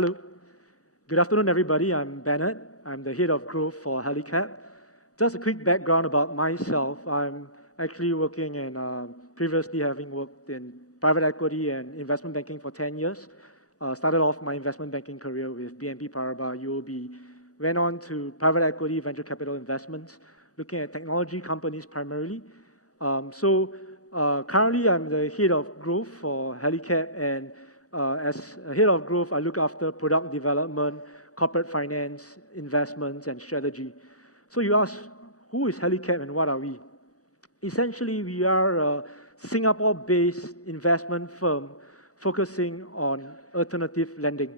Hello. Good afternoon, everybody. I'm Bennett. I'm the head of growth for Helicap. Just a quick background about myself. I'm actually working in, previously having worked in private equity and investment banking for 10 years. Started off my investment banking career with BNP Paribas, UOB. Went on to private equity, venture capital investments, looking at technology companies primarily. Currently, I'm the head of growth for Helicap, and as a head of growth, I look after product development, corporate finance, investments, and strategy. So you ask, who is Helicap and what are we? Essentially, we are a Singapore-based investment firm focusing on alternative lending.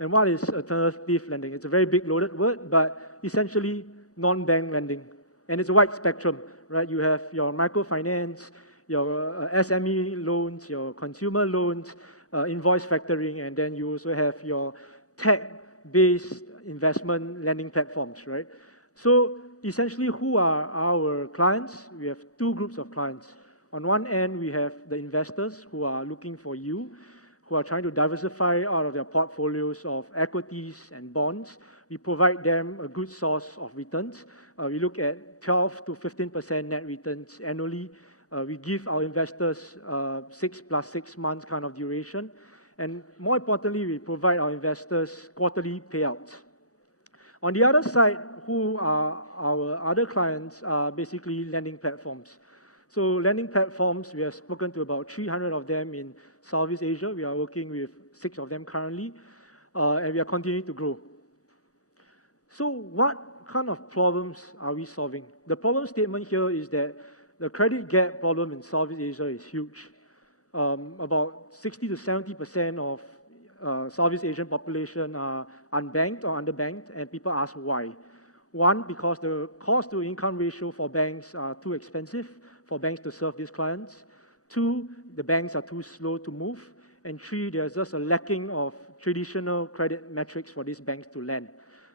And what is alternative lending? It's a very big loaded word, but essentially non-bank lending. And it's a wide spectrum, right? You have your microfinance, your SME loans, your consumer loans, invoice factoring, and then you also have your tech-based investment lending platforms, right? So essentially, who are our clients? We have two groups of clients. On one end, we have the investors who are looking for yield, who are trying to diversify out of their portfolios of equities and bonds. We provide them a good source of returns. We look at 12 to 15% net returns annually. We give our investors 6 plus 6 months kind of duration. And more importantly, we provide our investors quarterly payouts. On the other side, who are our other clients are basically lending platforms. So lending platforms, we have spoken to about 300 of them in Southeast Asia. We are working with 6 of them currently, and we are continuing to grow. So what kind of problems are we solving? The problem statement here is that the credit gap problem in Southeast Asia is huge. About 60 to 70% of Southeast Asian population are unbanked or underbanked, and people ask why. One, because the cost-to-income ratio for banks are too expensive for banks to serve these clients. 2, the banks are too slow to move. And 3, there's just a lacking of traditional credit metrics for these banks to lend.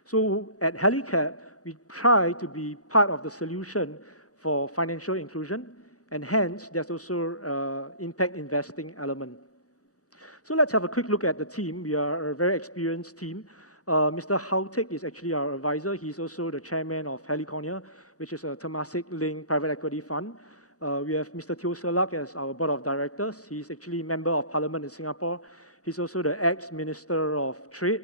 So at Helicap, we try to be part of the solution for financial inclusion, and hence there's also impact investing element. So let's have a quick look at the team. We are a very experienced team. Mr. Hautek is actually our advisor. He's also the chairman of Helicornia, which is a Temasek-linked private equity fund. We have Mr. Teo Selak as our board of directors. He's actually member of parliament in Singapore. He's also the ex-minister of trade.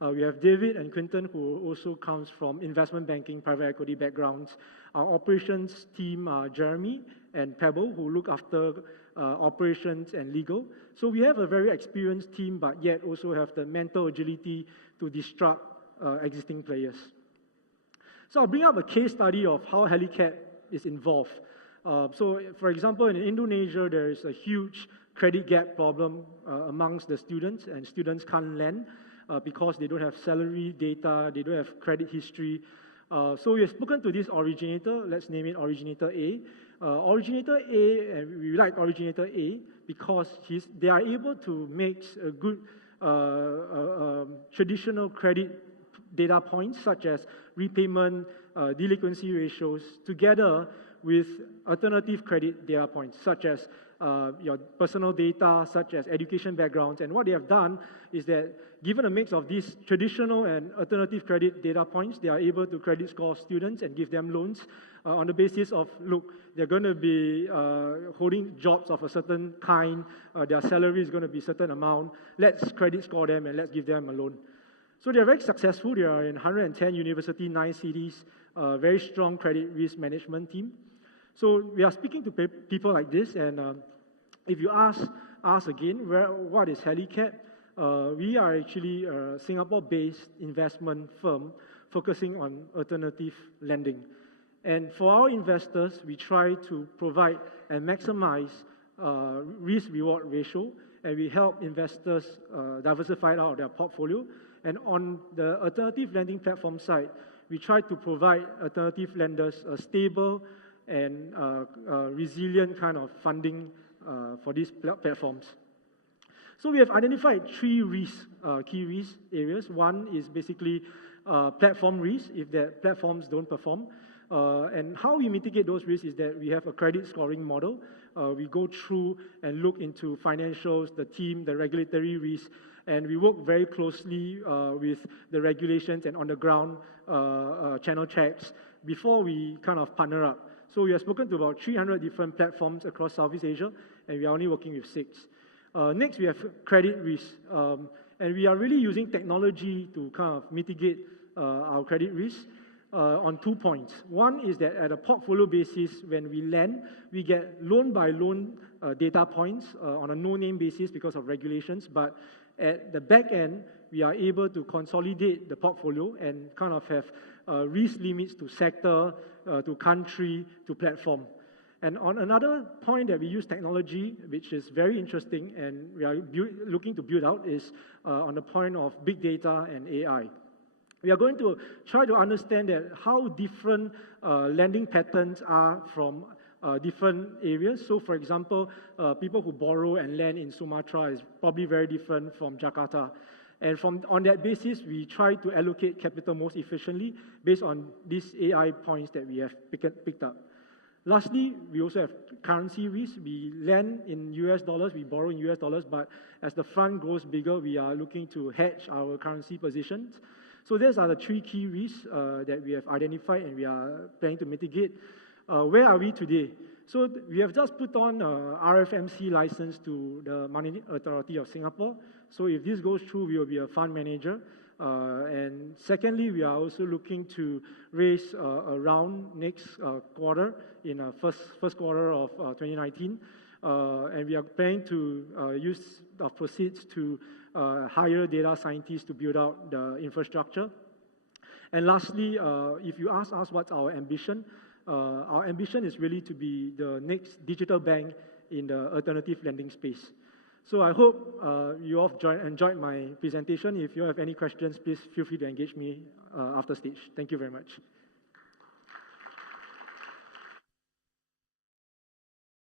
We have David and Quinton, who also comes from investment banking, private equity backgrounds. Our operations team are Jeremy and Pebble, who look after operations and legal. So we have a very experienced team, but yet also have the mental agility to disrupt existing players. So I'll bring up a case study of how Helicap is involved. So for example, in Indonesia, there is a huge credit gap problem amongst the students, and students can't lend because they don't have salary data, they don't have credit history. So we have spoken to this originator. Let's name it Originator A. Originator A, and we like Originator A because they are able to make a good traditional credit data points such as repayment, delinquency ratios, together with alternative credit data points such as your personal data, such as education backgrounds. And what they have done is that given a mix of these traditional and alternative credit data points, they are able to credit score students and give them loans on the basis of, look, they're going to be holding jobs of a certain kind, their salary is going to be a certain amount, let's credit score them and let's give them a loan. So they are very successful. They are in 110 universities, 9 cities, very strong credit risk management team. So we are speaking to people like this, and if you ask again, what is Helicap? We are actually a Singapore-based investment firm focusing on alternative lending. And for our investors, we try to provide and maximize risk-reward ratio, and we help investors diversify out of their portfolio. And on the alternative lending platform side, we try to provide alternative lenders a stable and resilient kind of funding for these platforms. So we have identified 3 key risk areas. One is basically platform risk, if the platforms don't perform. And how we mitigate those risks is that we have a credit scoring model. We go through and look into financials, the team, the regulatory risk, And we work very closely with the regulations and on-the-ground channel checks before we kind of partner up. So we have spoken to about 300 different platforms across Southeast Asia, and we are only working with 6. Next, we have credit risk. And we are really using technology to kind of mitigate our credit risk on 2 points. One is that at a portfolio basis, when we lend, we get loan-by-loan data points on a no-name basis because of regulations. But at the back end, we are able to consolidate the portfolio and kind of have risk limits to sector, to country, to platform. And on another point that we use technology, which is very interesting and we are looking to build out, is on the point of big data and AI. We are going to try to understand that how different lending patterns are from different areas. So for example, people who borrow and lend in Sumatra is probably very different from Jakarta. And on that basis, we try to allocate capital most efficiently based on these AI points that we have picked up. Lastly, we also have currency risk. We lend in US dollars, we borrow in US dollars, but as the fund grows bigger, we are looking to hedge our currency positions. So these are the 3 key risks that we have identified and we are planning to mitigate. Where are we today? So we have just put on RFMC license to the Money Authority of Singapore. So if this goes through, we will be a fund manager. And secondly, we are also looking to raise a round next quarter in first quarter of 2019. And we are planning to use the proceeds to hire data scientists to build out the infrastructure. And lastly, if you ask us what's our ambition is really to be the next digital bank in the alternative lending space. So I hope you all enjoyed my presentation. If you have any questions, please feel free to engage me after stage. Thank you very much.